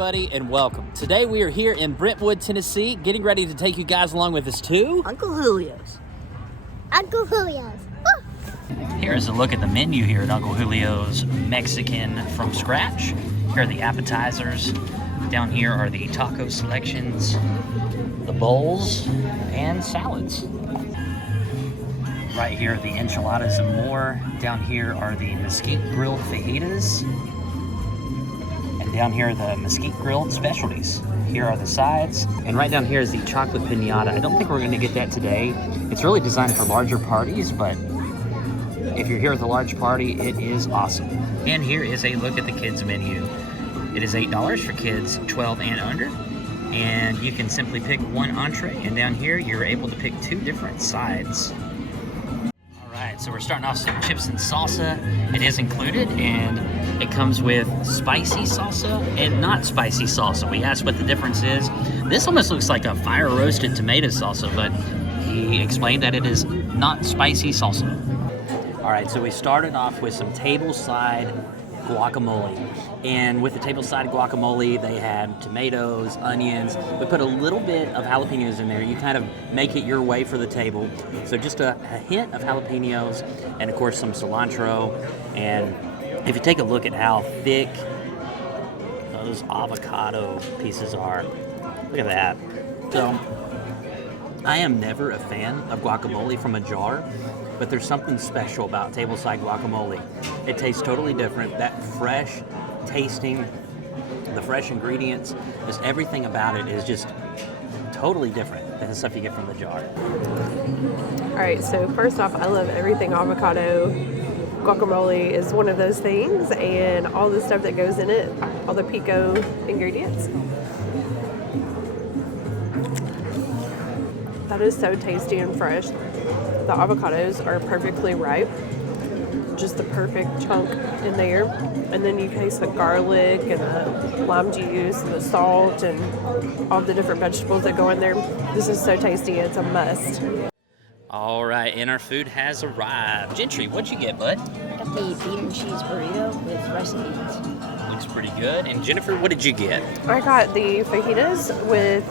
everybody, and welcome. Today we are here in Brentwood, Tennessee, getting ready to take you guys along with us to Uncle Julio's. Uncle Julio's. Here's a look at the menu here at Uncle Julio's Mexican from scratch. Here are the appetizers. Down here are the taco selections, the bowls, and salads. Right here are the enchiladas and more. Down here are the mesquite grilled fajitas. And down here are the mesquite grilled specialties. Here are the sides. And right down here is the chocolate piñata. I don't think we're going to get that today. It's really designed for larger parties, but if you're here with a large party, it is awesome. And here is a look at the kids menu. It is $8 for kids 12 and under. And you can simply pick one entree. And down here, you're able to pick 2 different sides. So we're starting off some chips and salsa. It is included, and it comes with spicy salsa and not spicy salsa. We asked what the difference is. This almost looks like a fire roasted tomato salsa, but he explained that it is not spicy salsa. All right, so we started off with some tableside guacamole. And with the tableside guacamole, they had tomatoes, onions. We put a little bit of jalapenos in there. You kind of make it your way for the table. So just a hint of jalapenos and, of course, some cilantro. And if you take a look at how thick those avocado pieces are, look at that. So I am never a fan of guacamole from a jar, but there's something special about tableside guacamole. It tastes totally different. That fresh tasting, the fresh ingredients, just everything about it is just totally different than the stuff you get from the jar. All right, so first off, I love everything avocado. Guacamole is one of those things, and all the stuff that goes in it, all the pico ingredients. That is so tasty and fresh. The avocados are perfectly ripe, just the perfect chunk in there. And then you taste the garlic and the lime juice and the salt and all the different vegetables that go in there. This is so tasty, it's a must. All right, and our food has arrived. Gentry, what'd you get, bud? I got the bean and cheese burrito with rice and beans. Looks pretty good. And Jennifer, what did you get? I got the fajitas with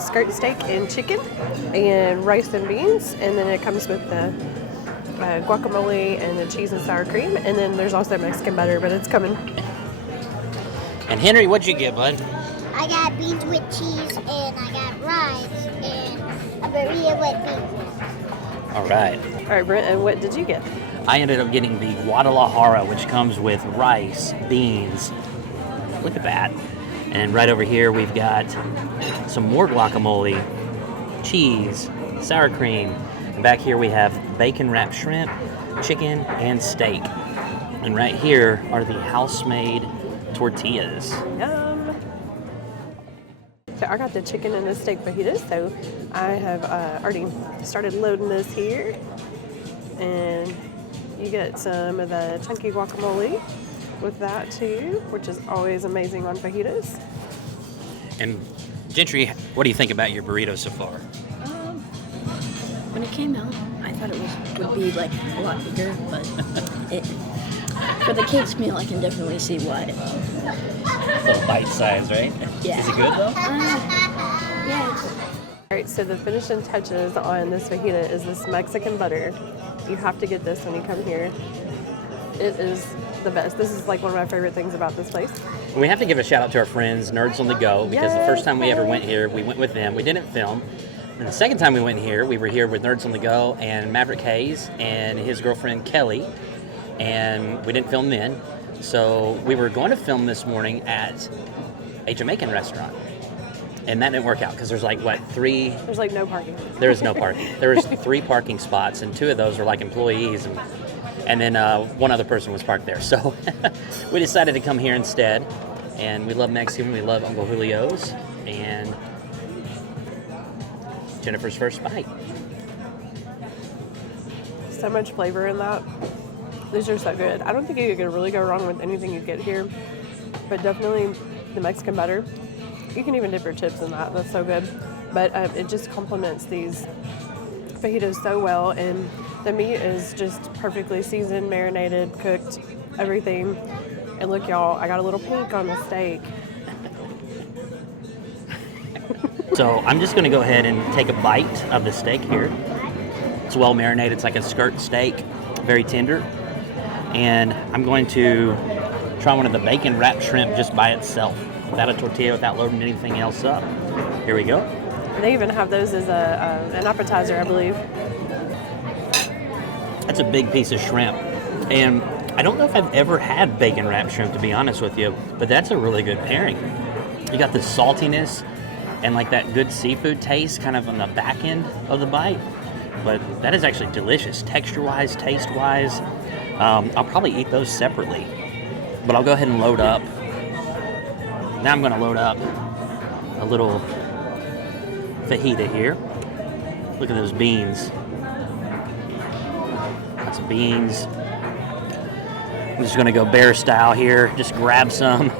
skirt steak and chicken and rice and beans. And then it comes with the guacamole and the cheese and sour cream. And then there's also Mexican butter, but it's coming. And Henry, what'd you get, bud? I got beans with cheese and I got rice and a burrito with beans. All right. All right, Brent, and what did you get? I ended up getting the Guadalajara, which comes with rice, beans. Look at that. And right over here, we've got some more guacamole, cheese, sour cream. And back here, we have bacon-wrapped shrimp, chicken, and steak. And right here are the house-made tortillas. Yum. So I got the chicken and the steak fajitas, so I have already started loading this here. And you get some of the chunky guacamole with that too, which is always amazing on fajitas. And Gentry, what do you think about your burrito so far? When it came out, I thought it would be like a lot bigger, but for the kids' meal, I can definitely see why. A little bite size, right? Yeah. Is it good though? Yeah. All right, so the finishing touches on this fajita is this Mexican butter. You have to get this when you come here. It is the best. This is like one of my favorite things about this place. We have to give a shout out to our friends, Nerds on the Go, because the first time we ever went here, we went with them. We didn't film. And the second time we went here, we were here with Nerds on the Go and Maverick Hayes and his girlfriend Kelly, and we didn't film then. So we were going to film this morning at a Jamaican restaurant, and that didn't work out because there's like, what, 3? There's like no parking. There is no parking. There was 3 parking spots, and 2 of those were like employees, and then one other person was parked there. So we decided to come here instead, and we love Mexican, we love Uncle Julio's, and Jennifer's first bite. So much flavor in that. These are so good. I don't think you could really go wrong with anything you get here, but definitely the Mexican butter. You can even dip your chips in that. That's so good. But it just complements these fajitas so well, and the meat is just perfectly seasoned, marinated, cooked, everything. And look, y'all, I got a little pink on the steak. So I'm just gonna go ahead and take a bite of the steak here. It's well marinated, it's like a skirt steak, very tender. And I'm going to try one of the bacon wrapped shrimp just by itself, without a tortilla, without loading anything else up. Here we go. They even have those as an appetizer, I believe. That's a big piece of shrimp. And I don't know if I've ever had bacon wrapped shrimp, to be honest with you, but that's a really good pairing. You got the saltiness and like that good seafood taste kind of on the back end of the bite. But that is actually delicious, texture-wise, taste-wise. I'll probably eat those separately, but I'll go ahead and load up. Now I'm gonna load up a little fajita here. Look at those beans. Lots of beans. I'm just gonna go bear style here. Just grab some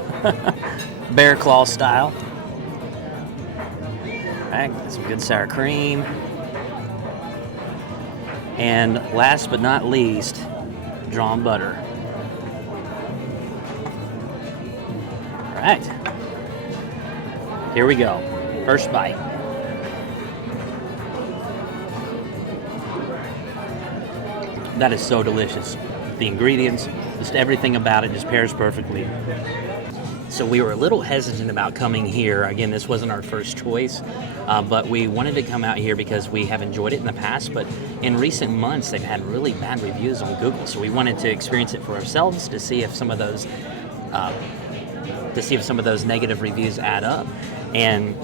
bear claw style. All right, some good sour cream. And last but not least, drawn butter. All right, here we go. First bite. That is so delicious. The ingredients, just everything about it just pairs perfectly. So we were a little hesitant about coming here. Again, this wasn't our first choice, but we wanted to come out here because we have enjoyed it in the past, but in recent months, they've had really bad reviews on Google. So we wanted to experience it for ourselves to see if some of those negative reviews add up. And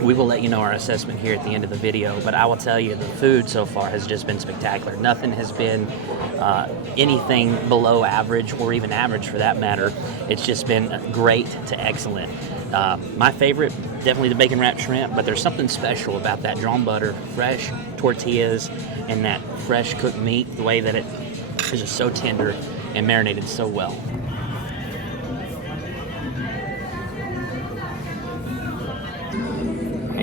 we will let you know our assessment here at the end of the video, but I will tell you the food so far has just been spectacular. Nothing has been anything below average or even average for that matter. It's just been great to excellent. My favorite, definitely the bacon wrapped shrimp, but there's something special about that drawn butter, fresh tortillas, and that fresh cooked meat, the way that it is just so tender and marinated so well.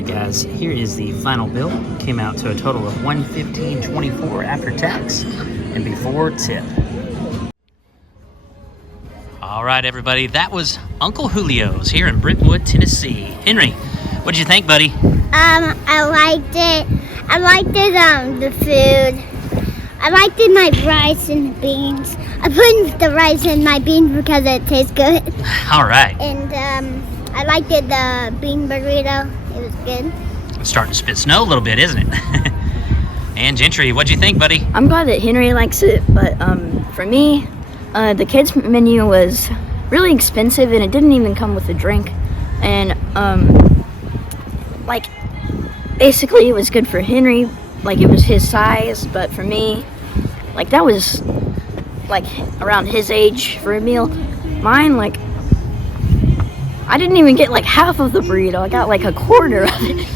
Guys, here is the final bill. Came out to a total of $115.24 after tax and before tip. All right, everybody, that was Uncle Julio's here in Brentwood, Tennessee. Henry, what did you think, buddy? I liked it. I liked it, the food. I liked it, my rice and the beans. I put the rice in my beans because it tastes good. All right. And I liked it, the bean burrito. It was good. It's starting to spit snow a little bit, isn't it? And Gentry, what'd you think, buddy? I'm glad that Henry likes it, but for me, the kids menu was really expensive and it didn't even come with a drink. And like basically it was good for Henry, like it was his size, but for me, like that was like around his age for a meal. Mine, like I didn't even get like half of the burrito. I got like a quarter of it.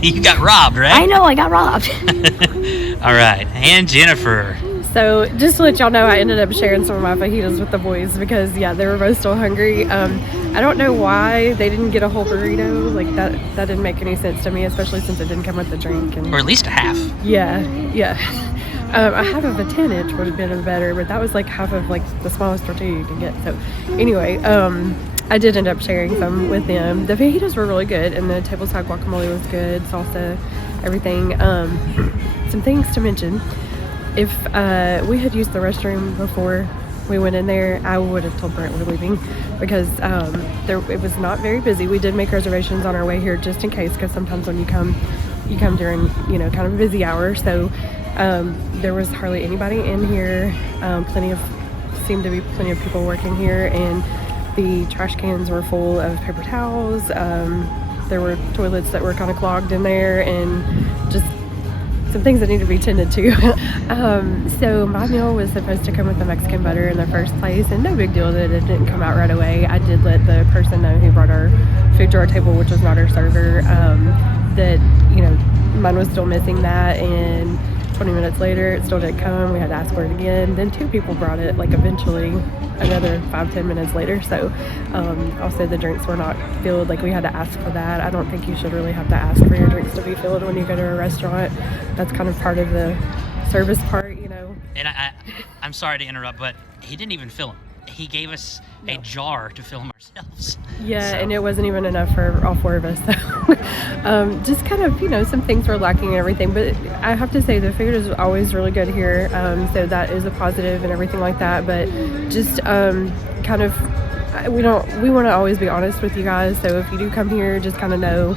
You got robbed, right? I know, I got robbed. All right, and Jennifer. So just to let y'all know, I ended up sharing some of my fajitas with the boys because, yeah, they were both still hungry. I don't know why they didn't get a whole burrito. Like, that didn't make any sense to me, especially since it didn't come with the drink. And or at least a half. Yeah. A half of a 10-inch would have been better, but that was like half of like the smallest tortilla you can get. So anyway, I did end up sharing some with them. The fajitas were really good, and the tableside guacamole was good, salsa, everything. Some things to mention. If we had used the restroom before we went in there, I would have told Brent we're leaving because it was not very busy. We did make reservations on our way here just in case, because sometimes when you come during, kind of a busy hour. So there was hardly anybody in here. Seemed to be plenty of people working here, and the trash cans were full of paper towels. There were toilets that were kind of clogged in there, and just some things that need to be tended to. So my meal was supposed to come with the Mexican butter in the first place, and no big deal that it didn't come out right away. I did let the person know who brought our food to our table, which was not our server, that mine was still missing that, and 20 minutes later it still didn't come. We had to ask for it again. Then 2 people brought it, like eventually another 5-10 minutes later. So also the drinks were not filled. Like, we had to ask for that. I don't think you should really have to ask for your drinks to be filled when you go to a restaurant. That's kind of part of the service part, And I'm sorry to interrupt, but he didn't even fill them. He gave us a jar to fill them ourselves. ourselves. Yeah, So- and it wasn't even enough for all 4 of us. So just kind of, some things were lacking and everything. But I have to say the food is always really good here. So that is a positive and everything like that. But just kind of, we want to always be honest with you guys. So if you do come here, just kind of know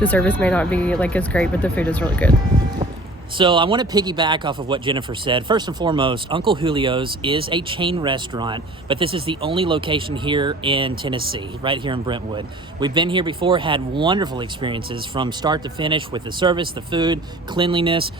the service may not be like as great, but the food is really good. So I want to piggyback off of what Jennifer said. First and foremost, Uncle Julio's is a chain restaurant, but this is the only location here in Tennessee, right here in Brentwood. We've been here before, had wonderful experiences from start to finish with the service, the food, cleanliness,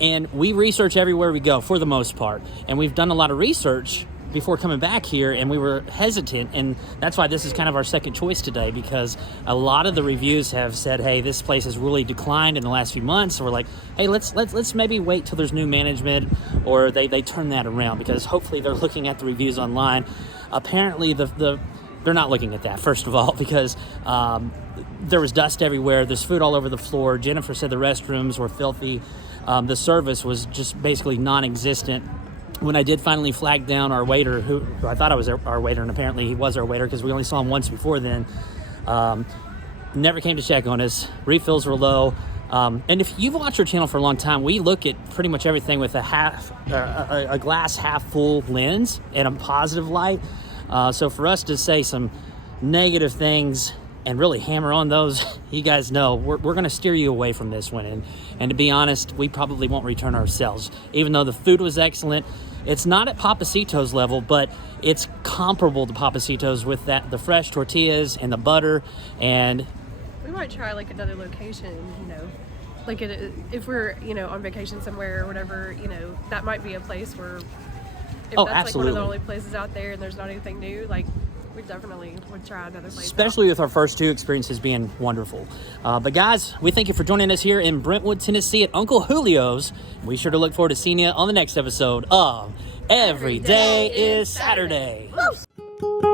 and we research everywhere we go for the most part. And we've done a lot of research before coming back here, and we were hesitant, and that's why this is kind of our second choice today, because a lot of the reviews have said, hey, this place has really declined in the last few months. So we're like, hey, let's maybe wait till there's new management or they turn that around, because hopefully they're looking at the reviews online. Apparently they're not looking at that, first of all, because there was dust everywhere, there's food all over the floor. Jennifer said the restrooms were filthy. The service was just basically non-existent. When I did finally flag down our waiter, who I thought I was our waiter, and apparently he was our waiter because we only saw him once before then, never came to check on us. Refills were low. And if you've watched our channel for a long time, we look at pretty much everything with a glass half full lens and a positive light. So for us to say some negative things and really hammer on those, you guys know we're going to steer you away from this one. And to be honest, we probably won't return ourselves. Even though the food was excellent, it's not at Papacito's level, but it's comparable to Papacito's with the fresh tortillas and the butter. And We might try like another location, like if we're, on vacation somewhere or whatever, that might be a place where if that's absolutely. like one of the only places out there and there's not anything new, like we definitely would try another place. especially with our first 2 experiences being wonderful. But guys, we thank you for joining us here in Brentwood, Tennessee at Uncle Julio's. We sure to look forward to seeing you on the next episode of Every Day is Saturday. Woo!